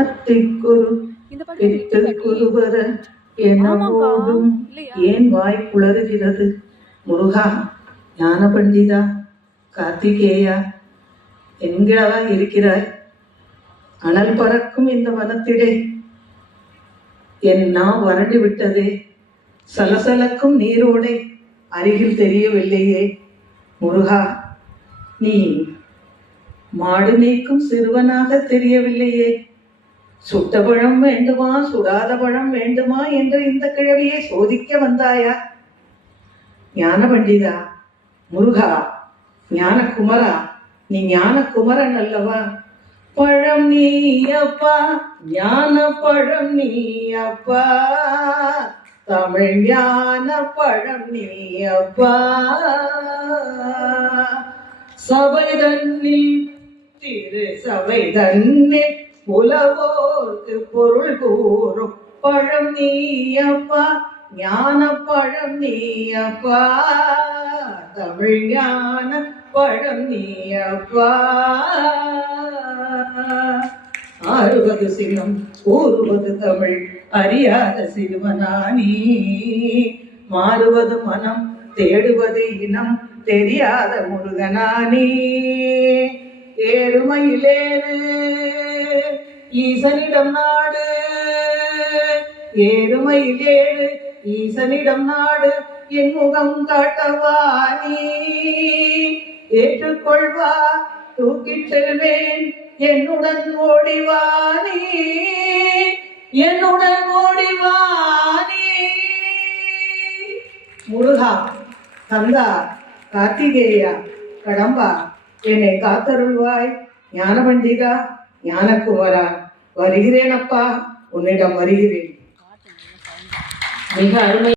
அத்திக்குரு குருவர என்னோடும் ஏன் வாய் குளறுகிறது? முருகா, ஞான பண்டிதா, கார்த்திகேயா, என்கிறவா இருக்கிறாய்? அனல் பறக்கும் இந்த வனத்திலே என் நாம் வறண்டு விட்டதே. சலசலக்கும் நீரோடை அருகில் தெரியவில்லையே. முருகா, நீ மாடு நீக்கும் சிறுவனாக தெரியவில்லையே. சுட்ட பழம் வேண்டுமா சுடாத பழம் வேண்டுமா என்று இந்த கிழவியை சோதிக்க வந்தாயா? ஞான பண்டிதா, முருகா, ஞான குமரா, நீ ஞான குமரன் அல்லவா? பழம் நீ அப்பா, ஞான பழம் நீ அப்பா, தமிழ் ஞான பழம் நீ அப்பா. சபை தன்னில் திரு சபை தன்னில் புலவோர்க்கு பொருள் கூறும் பழம் நீ அப்பா, ஞான பழம் நீ அப்பா, தமிழ் ஞான பழம் நீ அப்பா. ஆறுவது சினம் கூறுவது தமிழ் அறியாத சிறுவனானி, மாறுவது மனம் தேடுவது இனம் தெரியாத முருகனானி. ஏறுமையிலேறு ஈசனிடம் நாடு, ஏறுமையிலேறு ஈசனிடம் நாடு, என் முகம் காட்டவானி. ஏற்றுக்கொள்வா தூக்கிச் செல்வேன் என்னுடன் ஓடிவானி, என்னுடன் ஓடிவானி. முருகா, கந்தா, கார்த்திகேயா, கடம்பா, என்னை காத்தருள்வாய். ஞான பண்டிதா, ஞானகுமரா, வருகிறேன் அப்பா, உன்னிடம் வருகிறேன். மிக அருமை.